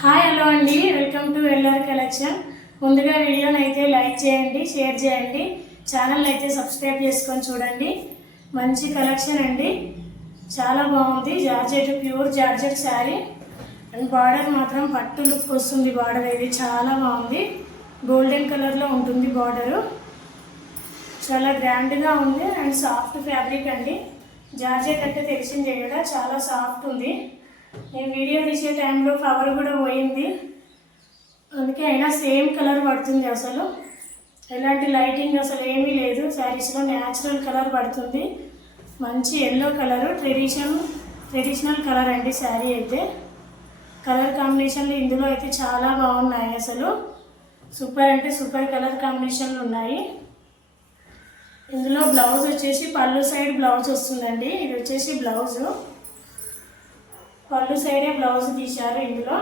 Hi hello అండి, welcome to LR collection. ముందుగా వీడియోని అయితే లైక్ చేయండి, షేర్ చేయండి, ఛానల్ అయితే సబ్స్క్రైబ్ చేసుకొని చూడండి. మంచి కలెక్షన్ అండి, చాలా బాగుంది. Georgette, pure georgette sari and border మాత్రం పట్టు లుక్ వస్తుంది. బార్డర్ ఇది చాలా బాగుంది, గోల్డెన్ కలర్లో ఉంటుంది బార్డరు. చాలా గ్రాండ్గా ఉంది అండ్ సాఫ్ట్ ఫ్యాబ్రిక్ అండి. జార్జెట్ అంటే తెలిసిందే కదా, చాలా సాఫ్ట్ ఉంది. నేను వీడియో తీసే టైంలో ఫ్లవర్ కూడా పోయింది, అందుకే అయినా సేమ్ కలర్ పడుతుంది. అసలు ఎలాంటి లైటింగ్ అసలు ఏమీ లేదు శారీస్లో, న్యాచురల్ కలర్ పడుతుంది. మంచి ఎల్లో కలరు, ట్రెడిషనల్ కలర్ అండి శారీ అయితే. కలర్ కాంబినేషన్లు ఇందులో అయితే చాలా బాగున్నాయి. అసలు సూపర్ అంటే సూపర్ కలర్ కాంబినేషన్లు ఉన్నాయి. ఇందులో బ్లౌజ్ వచ్చేసి పళ్ళు సైడ్ బ్లౌజ్ వస్తుందండి. ఇది వచ్చేసి బ్లౌజు, పళ్ళు సైడే బ్లౌజ్ తీశారు. ఇందులో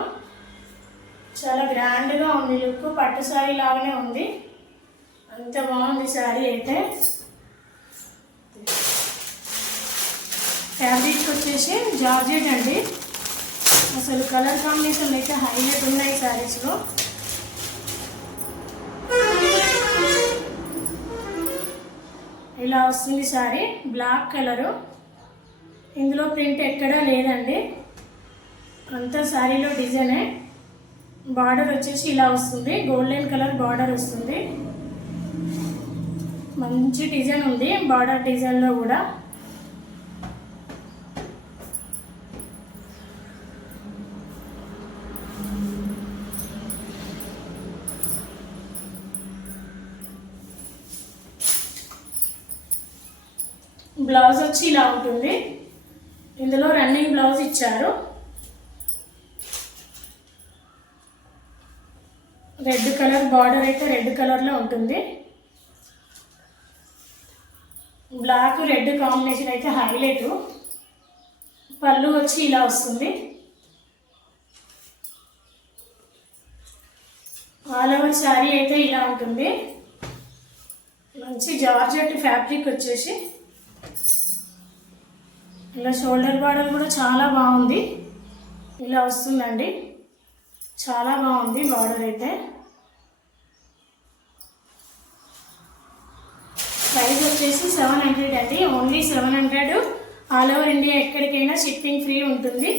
చాలా గ్రాండ్గా ఉంది లుక్, పట్టు శారీ లాగానే ఉంది. అంత బాగుంది శారీ అయితే. ఫ్యాబ్రిక్ వచ్చేసి జార్జెట్ అండి. అసలు కలర్ కాంబినేషన్ అయితే హైలైట్ ఉన్నాయి శారీస్లో. ఇలా వస్తుంది శారీ, బ్లాక్ కలరు. ఇందులో ప్రింట్ ఎక్కడా లేదండి, అంతా శారీలో డిజైనే. బార్డర్ వచ్చేసి ఇలా వస్తుంది, గోల్డెన్ కలర్ బార్డర్ వస్తుంది. మంచి డిజైన్ ఉంది బార్డర్ డిజైన్లో కూడా. బ్లౌజ్ వచ్చి ఇలా ఉంటుంది. ఇందులో రన్నింగ్ బ్లౌజ్ ఇచ్చారు. రెడ్ కలర్ బార్డర్ అయితే రెడ్ కలర్లో ఉంటుంది. బ్లాక్ రెడ్ కాంబినేషన్ అయితే హైలైట్. పళ్ళు వచ్చి ఇలా వస్తుంది. ఆల్ ఓవర్ శారీ అయితే ఇలా ఉంటుంది. మంచి జార్జెట్ ఫ్యాబ్రిక్ వచ్చేసి ఇలా షోల్డర్ బార్డర్ కూడా చాలా బాగుంది. ఇలా వస్తుందండి, చాలా బాగుంది బార్డర్ అయితే. ప్రైస్ వచ్చేసి 700 అండి, ఓన్లీ 700. ఆల్ ఓవర్ ఇండియా ఎక్కడికైనా షిప్పింగ్ ఫ్రీ ఉంటుంది.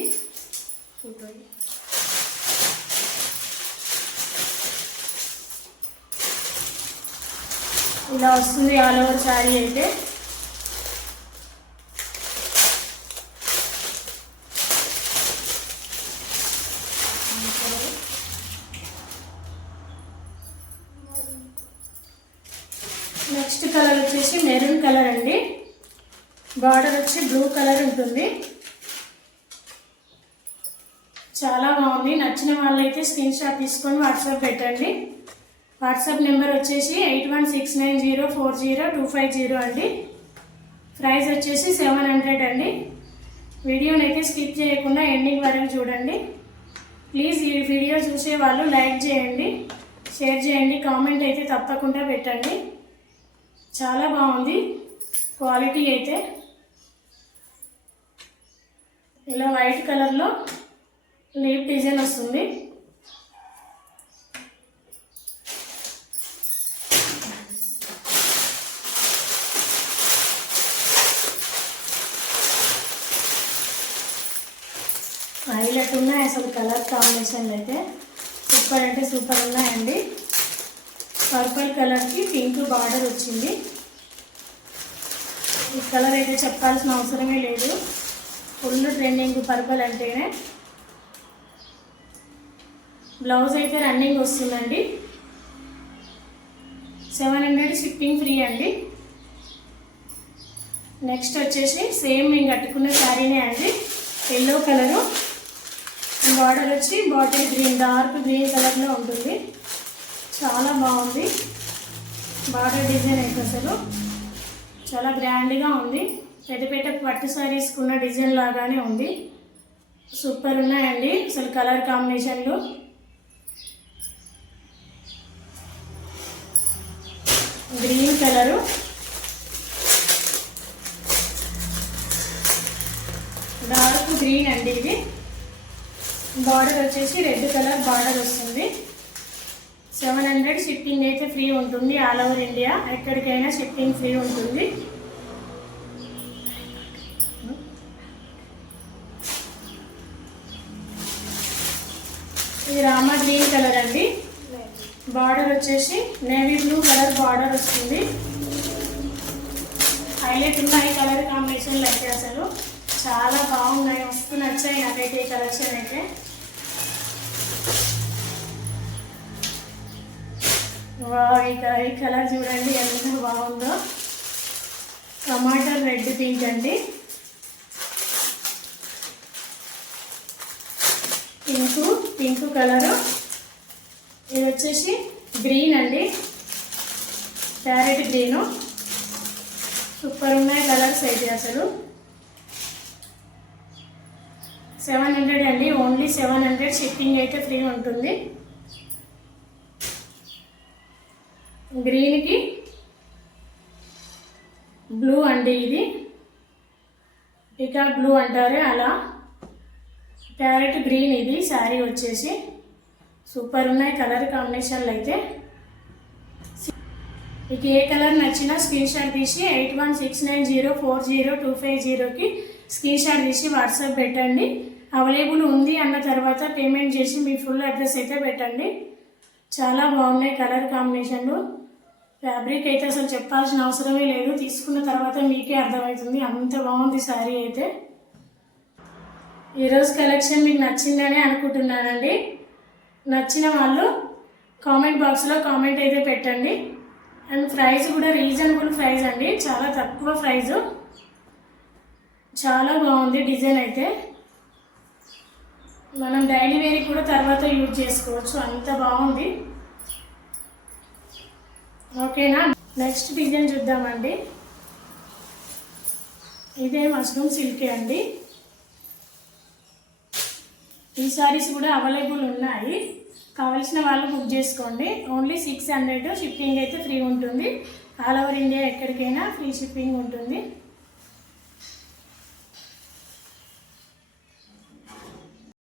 ఇలా వస్తుంది ఆల్ ఓవర్ శారీ అయితే. నెక్స్ట్ కలర్ వచ్చేసి మెరూన్ కలర్ అండి. బార్డర్ వచ్చి బ్లూ కలర్ ఉంటుంది. చాలా బాగుంది. నచ్చిన వాళ్ళైతే స్క్రీన్ షాట్ తీసుకొని వాట్సాప్ పెట్టండి. వాట్సాప్ నెంబర్ వచ్చేసి 8169040250 అండి. ప్రైస్ వచ్చేసి 700 అండి. వీడియోని అయితే స్కిప్ చేయకుండా ఎండింగ్ వరకు చూడండి. ప్లీజ్ ఈ వీడియో చూసే వాళ్ళు లైక్ చేయండి, షేర్ చేయండి, కామెంట్ అయితే తప్పకుండా పెట్టండి. చాలా బాగుంది క్వాలిటీ అయితే. ఇలా వైట్ కలర్లో లీఫ్ డిజైన్ వస్తుంది. హైలైట్ ఉన్నాయి అసలు కలర్ కాంబినేషన్లు అయితే. సూపర్ అంటే సూపర్ ఉన్నాయండి. పర్పుల్ కలర్కి పింక్ బార్డర్ వచ్చింది. ఈ కలర్ అయితే చెప్పాల్సిన అవసరమే లేదు, ఫుల్ ట్రెండింగ్ పర్పుల్ అంటేనే. బ్లౌజ్ అయితే రన్నింగ్ వస్తుందండి. 700 షిప్పింగ్ ఫ్రీ అండి. నెక్స్ట్ వచ్చేసి సేమ్ మేము కట్టుకున్న శారీనే అండి, ఎల్లో కలరు. బార్డర్ వచ్చి బాటిల్ గ్రీన్, డార్క్ గ్రీన్ కలర్లో ఉంటుంది. చాలా బాగుంది బార్డర్ డిజైన్ అయితే. అసలు చాలా గ్రాండ్గా ఉంది. పెద్ద పట్టు శారీస్కున్న డిజైన్ లాగానే ఉంది. సూపర్ ఉన్నాయండి అసలు కలర్ కాంబినేషన్లు. గ్రీన్ కలరు, డార్క్ గ్రీన్ అండి ఇది. బార్డర్ వచ్చేసి రెడ్ కలర్ బార్డర్ వస్తుంది. 700 షిప్పింగ్ అయితే ఫ్రీ ఉంటుంది. ఆల్ ఓవర్ ఇండియా ఎక్కడికైనా షిప్పింగ్ ఫ్రీ ఉంటుంది. ఇది రామా గ్రీన్ కలర్ అండి. బార్డర్ వచ్చేసి నేవీ బ్లూ కలర్ బార్డర్ వస్తుంది. హైలైట్ ఉన్నాయి కలర్ కాంబినేషన్లు అయితే అసలు చాలా బాగున్నాయి. మస్తు నచ్చాయి నాకైతే ఈ కలెక్షన్ అయితే. ఈ కలర్ చూడండి ఎంత బాగుందో. టమాటర్ రెడ్ పింక్ అండి. Pink colour. ఇది వచ్చేసి గ్రీన్ అండి, ప్యారెట్ గ్రీను. సూపర్ ఉన్నాయి కలర్స్ అయితే అసలు. 700 అండి, ఓన్లీ 700 షిప్పింగ్ అయితే ఫ్రీ ఉంటుంది. గ్రీన్కి బ్లూ అండి, ఇది పికాక్ బ్లూ అంటారు అలా. ప్యారెట్ గ్రీన్ ఇది శారీ వచ్చేసి. సూపర్ ఉన్నాయి కలర్ కాంబినేషన్లు అయితే. మీకు ఏ కలర్ నచ్చినా స్క్రీన్ షాట్ తీసి 8169040250కి స్క్రీన్ షాట్ తీసి వాట్సాప్ పెట్టండి. అవైలబుల్ ఉంది అన్న తర్వాత పేమెంట్ చేసి మీ ఫుల్ అడ్రస్ అయితే పెట్టండి. చాలా బాగున్నాయి కలర్ కాంబినేషన్లు. ఫ్యాబ్రిక్ అయితే అసలు చెప్పాల్సిన అవసరమే లేదు, తీసుకున్న తర్వాత మీకే అర్థమవుతుంది అంత బాగుంది శారీ అయితే. ఈరోజు కలెక్షన్ మీకు నచ్చిందని అనుకుంటున్నానండి. నచ్చిన వాళ్ళు కామెంట్ బాక్స్లో కామెంట్ అయితే పెట్టండి. అండ్ ప్రైస్ కూడా రీజనబుల్ ప్రైస్ అండి, చాలా తక్కువ ప్రైజు. చాలా బాగుంది డిజైన్ అయితే. మనం డైలీ వేర్ కూడా తర్వాత యూజ్ చేసుకోవచ్చు, అంత బాగుంది. ఓకేనా, నెక్స్ట్ డిజైన్ చూద్దామండి. ఇదే మష్రూమ్ సిల్కే అండి. ఈ సారీస్ కూడా అవైలబుల్ ఉన్నాయి, కావాల్సిన వాళ్ళు బుక్ చేసుకోండి. ఓన్లీ 600 షిప్పింగ్ అయితే ఫ్రీ ఉంటుంది. ఆల్ ఓవర్ ఇండియా ఎక్కడికైనా ఫ్రీ షిప్పింగ్ ఉంటుంది.